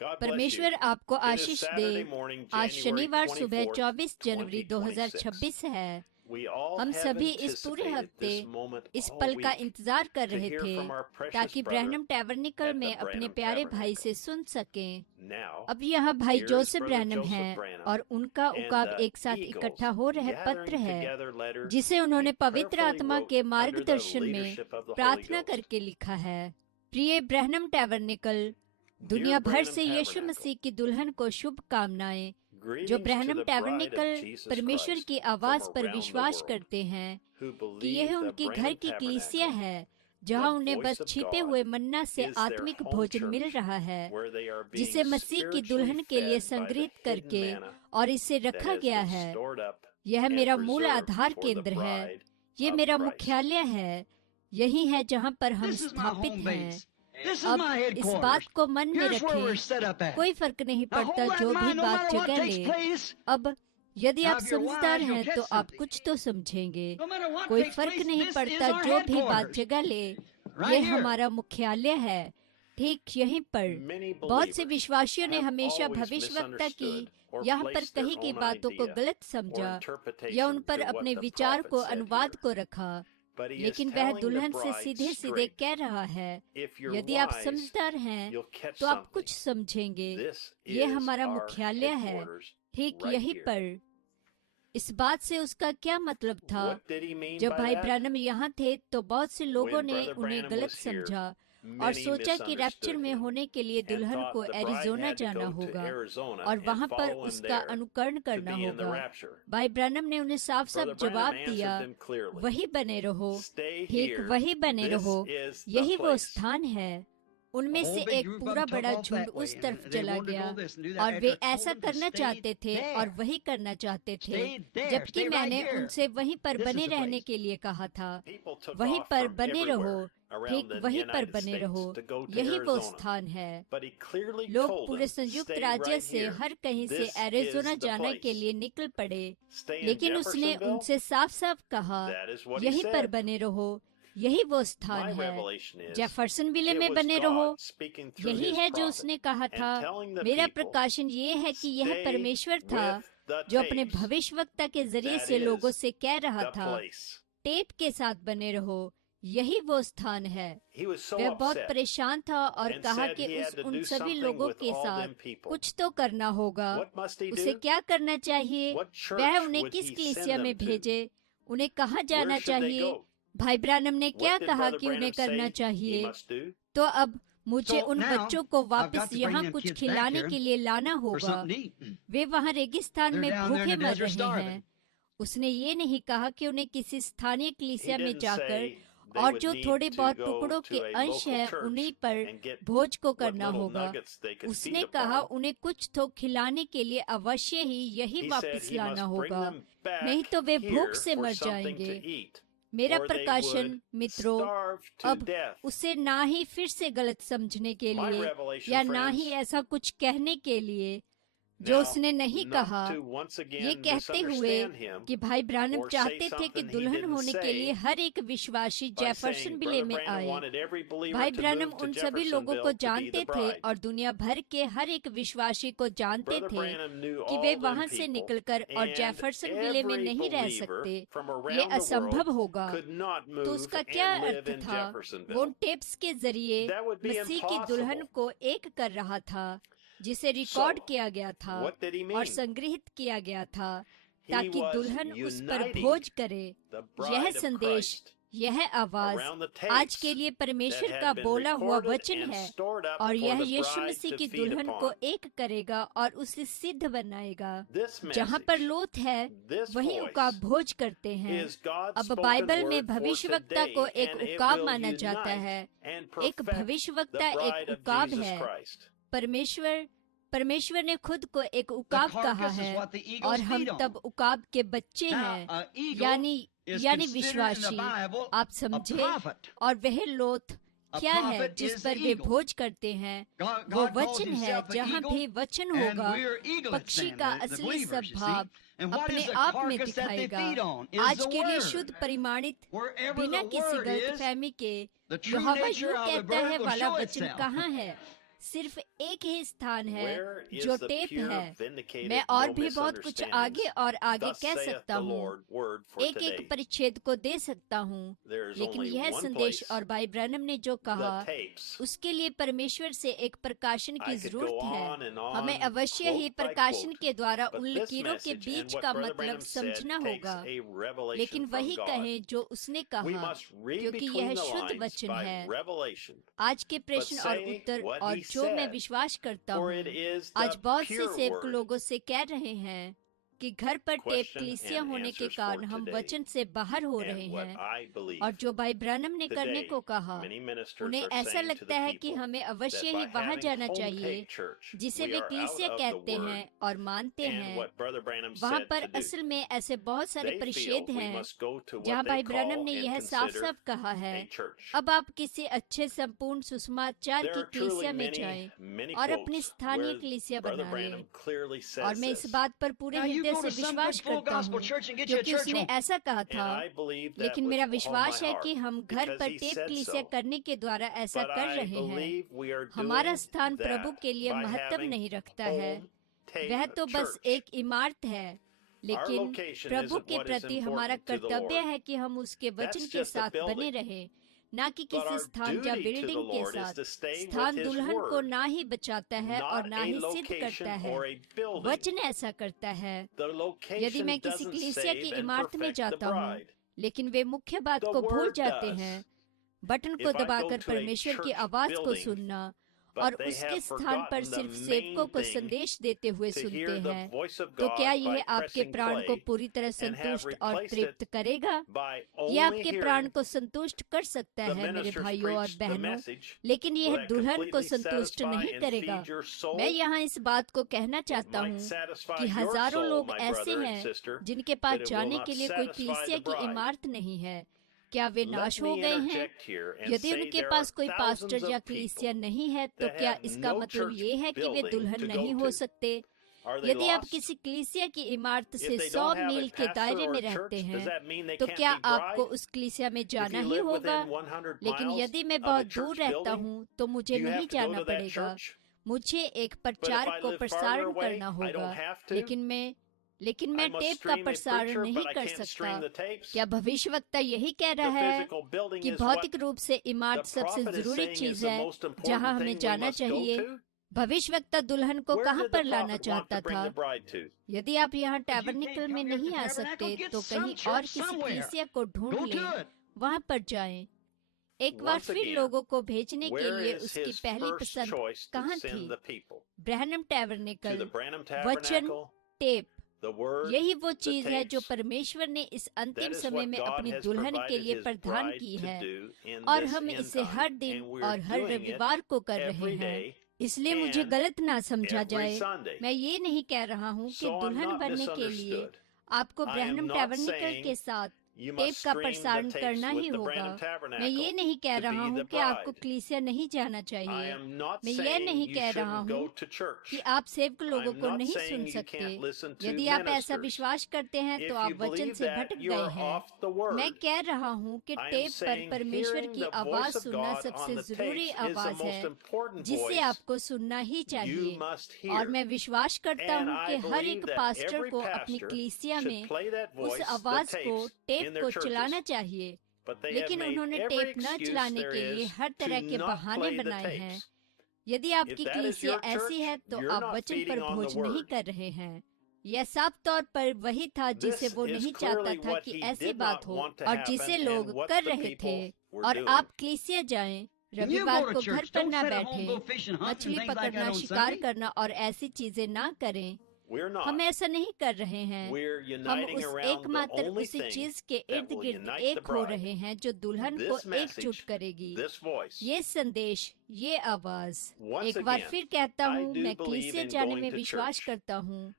परमेश्वर आपको आशीष दे। आज शनिवार सुबह 24 जनवरी 2026 है। हम सभी इस पूरे हफ्ते इस पल का इंतजार कर रहे थे ताकि ब्रैनम टैबरनेकल में अपने प्यारे भाई से सुन सकें। अब यहाँ भाई जोसेफ ब्रैनम हैं और उनका उकाब एक साथ इकट्ठा हो रहे पत्र है जिसे उन्होंने पवित्र आत्मा के मार्गदर्शन में प्रार्थना करके लिखा है। प्रिय ब्रैनम टैबरनेकल, दुनिया भर से यीशु मसीह की दुल्हन को शुभकामनाएं। जो ब्रैनम टैबरनेकल परमेश्वर की आवाज पर विश्वास करते हैं कि यह उनकी घर की कलीसिया है जहां उन्हें बस छिपे हुए मन्ना से आत्मिक भोजन मिल रहा है जिसे मसीह की दुल्हन के लिए संग्रहित करके और इसे रखा गया है। यह मेरा मूल आधार केंद्र है, ये मेरा मुख्यालय है, यही है जहां पर हम स्थापित हैं। अब इस बात को मन में रखें, कोई फर्क नहीं पड़ता जो भी बात जगह ले। अब यदि आप समझदार हैं तो आप कुछ तो समझेंगे। कोई फर्क नहीं पड़ता जो भी बात जगह ले, ये हमारा मुख्यालय है, ठीक यहीं पर। बहुत से विश्वासियों ने हमेशा भविष्यवक्ता की यहाँ पर कही की बातों को गलत समझा या उन पर अपने विचार को अनुवाद को रखा, लेकिन वह दुल्हन से सीधे सीधे कह रहा है, यदि आप समझदार हैं तो आप कुछ समझेंगे। ये हमारा मुख्यालय है, ठीक यहीं पर। इस बात से उसका क्या मतलब था? जब भाई ब्रैनम यहाँ थे तो बहुत से लोगों ने उन्हें गलत समझा और सोचा कि रैप्चर में होने के लिए दुल्हन को एरिज़ोना जाना होगा और वहाँ पर उसका अनुकरण करना होगा। भाई ब्रैनम ने उन्हें साफ साफ जवाब दिया, वही बने रहो, ठीक वही बने रहो, यही वो स्थान है। उनमें से एक पूरा बड़ा झुंड उस तरफ चला गया और वे ऐसा करना चाहते थे और वही करना चाहते थे, जबकि मैंने उनसे वहीं पर बने रहने के लिए कहा था। वहीं पर बने रहो, ठीक वहीं पर बने रहो, यही वो स्थान है। लोग पूरे संयुक्त राज्य से हर कहीं से एरिज़ोना जाने के लिए निकल पड़े, लेकिन उसने उनसे साफ साफ कहा, यहीं पर बने रहो, यही वो स्थान है। जेफरसनविले में बने रहो, यही है जो उसने कहा था। मेरा प्रकाशन ये है कि यह परमेश्वर था जो अपने भविष्यवक्ता के जरिए से लोगों से कह रहा था, टेप के साथ बने रहो, यही वो स्थान है। वह बहुत परेशान था और कहा कि उन सभी लोगों के साथ कुछ तो करना होगा। उसे क्या करना चाहिए? वह उन्हें किस कलीसिया में भेजे? उन्हें कहाँ जाना चाहिए? भाई ब्रैनम ने क्या कहा कि उन्हें करना चाहिए? तो अब मुझे उन बच्चों को वापस यहाँ कुछ खिलाने के लिए लाना होगा। वे वहाँ रेगिस्तान में भूखे मर रहे हैं। उसने ये नहीं कहा कि उन्हें किसी स्थानीय कलीसिया में जाकर और जो थोड़े बहुत टुकड़ों के अंश हैं उन्हीं पर भोज को करना होगा। उसने कहा उन्हें कुछ तो खिलाने के लिए अवश्य ही यही वापस लाना होगा, नहीं तो वे भूख से मर जाएंगे। मेरा प्रकाशन मित्रों, अब उसे ना ही फिर से गलत समझने के लिए या ना ही ऐसा कुछ कहने के लिए जो उसने नहीं कहा, ये कहते हुए कि भाई ब्रैनम चाहते थे कि दुल्हन होने के लिए हर एक विश्वासी जेफरसनविले में आए। भाई ब्रैनम उन सभी लोगों को जानते थे और दुनिया भर के हर एक विश्वासी को जानते थे कि वे वहां से निकलकर और जेफरसनविले में नहीं रह सकते, ये असंभव होगा। तो उसका क्या अर्थ था? वो उन टेप्स के जरिए मसीह की दुल्हन को एक कर रहा था, जिसे रिकॉर्ड किया गया था और संग्रहित किया गया था ताकि दुल्हन उस पर भोज करे। यह संदेश, यह आवाज आज के लिए परमेश्वर का बोला हुआ वचन है और यह यीशु मसीह की दुल्हन को एक करेगा और उसे सिद्ध बनाएगा। जहाँ पर लोथ है वही उकाब भोज करते हैं। अब बाइबल में भविष्यवक्ता को एक उकाब माना जाता है। एक भविष्यवक्ता एक उकाब है। परमेश्वर ने खुद को एक उकाब कहा है और हम तब उकाब के बच्चे हैं, यानी विश्वासी। आप समझे? और वह लोथ क्या है जिस पर वे भोज करते हैं? वो वचन है। जहाँ भी वचन होगा, पक्षी का असली स्वभाव अपने आप में दिखाएगा। आज के लिए शुद्ध परिमाणित बिना किसी गलतफहमी के यहोवा यूं कहता है वाला वचन कहाँ है? सिर्फ एक ही स्थान है जो टेप है। मैं और भी बहुत कुछ आगे और आगे कह सकता हूँ, एक एक परिच्छेद को दे सकता हूँ, लेकिन यह संदेश और भाई ब्रैनम ने जो कहा उसके लिए परमेश्वर से एक प्रकाशन की जरूरत है। हमें अवश्य ही प्रकाशन के द्वारा उन लकीरों के बीच का मतलब समझना होगा, लेकिन वही कहें जो उसने कहा, क्योंकि यह शुद्ध वचन है। आज के प्रश्न और उत्तर और जो मैं विश्वास करता हूँ, आज बहुत से सेवक लोगों से कह रहे हैं कि घर पर टेप कलीसिया होने के कारण हम वचन से बाहर हो रहे हैं, और जो भाई ब्रैनम ने करने को कहा, उन्हें ऐसा लगता है कि हमें अवश्य ही वहां जाना चाहिए जिसे वे कलीसिया कहते हैं और मानते हैं। वहां पर असल में ऐसे बहुत सारे परिच्छेद हैं जहां भाई ब्रैनम ने यह साफ साफ कहा है, अब आप किसी अच्छे संपूर्ण सुसमाचार की कलीसिया में जाएं और अपनी स्थानीय कलीसिया बना लें। और मैं इस बात पर पूरे हृदय से विश्वास करता हूँ, क्योंकि उसने ऐसा कहा था। लेकिन मेरा विश्वास है कि हम घर पर टेप कलीसिया करने के द्वारा ऐसा कर रहे हैं। हमारा स्थान प्रभु के लिए महत्व नहीं रखता है, वह तो बस एक इमारत है, लेकिन प्रभु के प्रति हमारा कर्तव्य है कि हम उसके वचन के साथ बने रहें, ना कि किसी स्थान या बिल्डिंग के साथ। स्थान दुल्हन को ना ही बचाता है और ना ही सिद्ध करता है, वचन ऐसा करता है। यदि मैं किसी कलीसिया की इमारत में जाता हूँ, लेकिन वे मुख्य बात को भूल जाते हैं, बटन को दबाकर परमेश्वर की आवाज को सुनना, और उसके स्थान पर सिर्फ सेवकों को संदेश देते हुए सुनते हैं, तो क्या यह आपके प्राण को पूरी तरह संतुष्ट और तृप्त करेगा? यह आपके प्राण को संतुष्ट कर सकता है मेरे भाइयों और बहनों, लेकिन यह दुल्हन को संतुष्ट नहीं करेगा। मैं यहाँ इस बात को कहना चाहता हूँ कि हजारों लोग ऐसे हैं जिनके पास जाने के लिए कोई कलीसिया की इमारत नहीं है। क्या वे नाश हो गए हैं? यदि उनके पास कोई पास्टर या कलीसिया नहीं है, तो क्या इसका मतलब ये है कि वे दुल्हन नहीं हो सकते? यदि आप किसी कलीसिया की इमारत से 100 मील के दायरे में रहते हैं, तो क्या आपको उस कलीसिया में जाना ही होगा? लेकिन यदि मैं बहुत दूर रहता हूँ, तो मुझे नहीं जाना पड़ेगा। मुझे एक प्रचार को प्रसारण करना होगा, लेकिन मैं टेप का प्रसारण नहीं कर सकता। क्या भविष्यवक्ता यही कह रहा है कि भौतिक रूप से इमारत सबसे जरूरी चीज है जहां हमें जाना चाहिए? भविष्यवक्ता दुल्हन को कहां पर लाना चाहता था? यदि आप यहाँ टैबरनेकल में नहीं आ सकते, तो कहीं और किसी कलीसिया को ढूंढ लें, वहां पर जाएं। एक बार फिर लोगों को भेजने के लिए उसकी पहली पसंद कहाँ थी? ब्रैनम टैबरनेकल, वचन, टेप। यही वो चीज है जो परमेश्वर ने इस अंतिम समय में अपनी दुल्हन के लिए प्रदान की है, और हम इसे हर दिन और हर रविवार को कर रहे हैं। इसलिए मुझे गलत ना समझा जाए, मैं ये नहीं कह रहा हूँ कि दुल्हन बनने के लिए आपको ब्रैनम टैबरनेकल के साथ टेप का प्रसारण करना ही होगा। मैं ये नहीं कह रहा हूँ कि आपको कलीसिया नहीं जाना चाहिए। मैं ये नहीं कह रहा हूँ कि आप सेवक लोगों को नहीं सुन सकते। यदि आप ऐसा विश्वास करते हैं तो आप वचन से भटक गए हैं। मैं कह रहा हूँ कि टेप पर परमेश्वर की आवाज सुनना सबसे जरूरी आवाज है जिसे आपको सुनना ही चाहिए। और मैं विश्वास करता हूँ कि हर एक पास्टर को अपनी कलीसिया में उस आवाज को टेप को चलाना चाहिए, लेकिन उन्होंने टेप न चलाने के लिए हर तरह के बहाने बनाए हैं। यदि आपकी कलीसिया ऐसी है तो आप वचन पर भोज नहीं कर रहे हैं। यह साफ तौर पर वही था जिसे वो नहीं चाहता था कि ऐसी बात हो और जिसे लोग कर रहे थे। और आप कलीसिया जाएं, रविवार को घर पर न बैठें, मछली पकड़ना, शिकार करना और ऐसी चीजें ना करें। हम ऐसा नहीं कर रहे हैं। हम उस एकमात्र उसी चीज के इर्द गिर्द एक हो रहे हैं जो दुल्हन को एकजुट करेगी। ये संदेश, ये आवाज। एक बार फिर कहता हूँ, मैं कलीसिया जाने में विश्वास करता हूँ।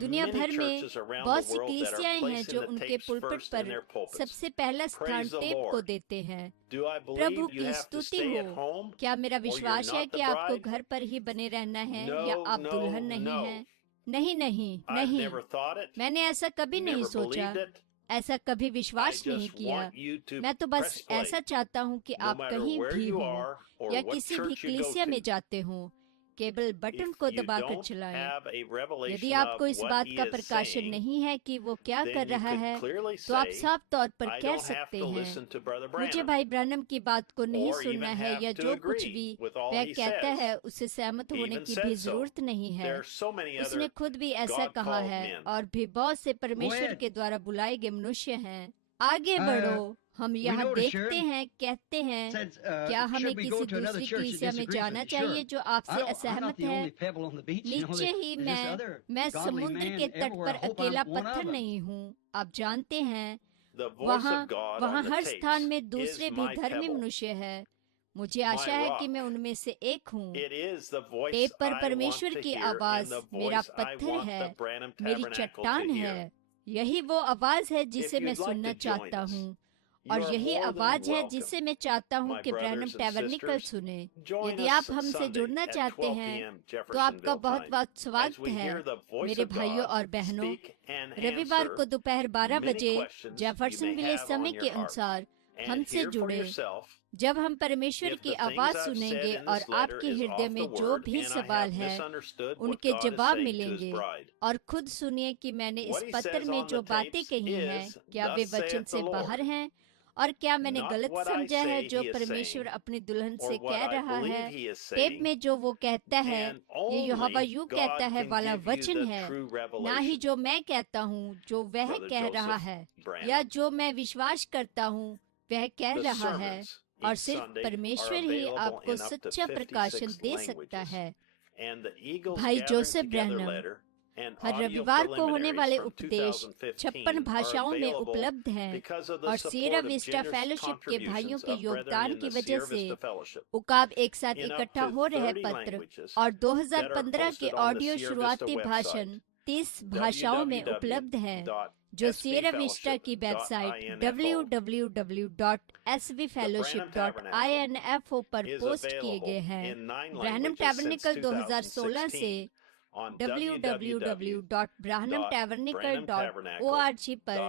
दुनिया भर में बहुत सी कलीसियाएं हैं जो उनके पुलपिट पर सबसे पहला स्थान टेप को देते हैं। प्रभु की स्तुति हो। क्या मेरा विश्वास है कि आपको घर पर ही बने रहना है या आप दुल्हन नहीं हैं? नहीं, मैंने ऐसा कभी नहीं सोचा। ऐसा कभी विश्वास नहीं किया। मैं तो बस ऐसा चाहता हूँ कि आप कहीं भी हो या किसी भी कलीसिया में जाते हो, केवल बटन को दबाकर चलाएं। यदि आपको इस बात का प्रकाशन नहीं है कि वो क्या कर रहा है, तो आप साफ तौर पर कह सकते हैं, मुझे भाई ब्रैनम की बात को नहीं सुनना है, या जो कुछ भी वह कहता है उससे सहमत होने की भी जरूरत नहीं है। उसने खुद भी ऐसा कहा है, और भी बहुत से परमेश्वर के द्वारा बुलाए गए मनुष्य हैं। आगे बढ़ो। हम यहाँ देखते हैं, कहते हैं, क्या हमें किसी दूसरी कलीसिया में जाना चाहिए जो आपसे असहमत है? नीचे ही मैं समुद्र के तट पर अकेला पत्थर नहीं हूँ। आप जानते हैं, वहाँ हर स्थान में दूसरे भी धर्मी मनुष्य हैं। मुझे आशा है कि मैं उनमें से एक हूँ। टेप पर परमेश्वर की आवाज मेरा पत्थर है, मेरी चट्टान है। यही वो आवाज है जिसे मैं सुनना चाहता हूँ, और यही आवाज है जिसे मैं चाहता हूँ कि ब्रैनम टैबरनेकल सुने। यदि आप हमसे जुड़ना चाहते हैं तो आपका बहुत बहुत स्वागत है, मेरे भाइयों और बहनों। रविवार को दोपहर 12 बजे जेफरसनविले समय के अनुसार हमसे जुड़े। जब हम परमेश्वर की आवाज सुनेंगे और आपके हृदय में जो भी सवाल है उनके जवाब मिलेंगे, और खुद सुनिए कि मैंने इस पत्र में जो बातें कही हैं, क्या वे वचन से बाहर हैं, और क्या मैंने गलत समझा है जो परमेश्वर अपनी दुल्हन से कह रहा है। टेप में जो वो कहता है, ये यहोवा यूं कहता है वाला वचन है, ना ही जो मैं कहता हूँ जो वह कह रहा है, या जो मैं विश्वास करता हूँ वह कह रहा है। और सिर्फ परमेश्वर ही आपको सच्चा प्रकाशन दे सकता है। भाई जोसेफ ब्रैनम। हर रविवार को होने वाले उपदेश 56 भाषाओं में उपलब्ध हैं, और सिएरा विस्टा फेलोशिप के भाइयों के योगदान की वजह से उकाब एक साथ इकट्ठा हो रहे पत्र और 2015 के ऑडियो शुरुआती भाषण 30 भाषाओं में उपलब्ध हैं, जो सिएरा विस्टा की वेबसाइट www.svfellowship.info पर पोस्ट किए गए हैं। ब्रैनम टैबरनेकल 2016 से www.branhamtabernacle.org पर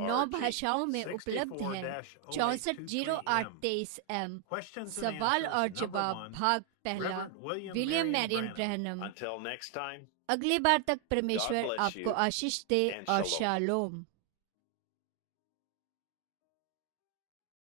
9 भाषाओं में उपलब्ध है। 640823 M। सवाल और जवाब भाग पहला। William Marion Branham. अगली बार तक परमेश्वर आपको आशीष दे और शालोम।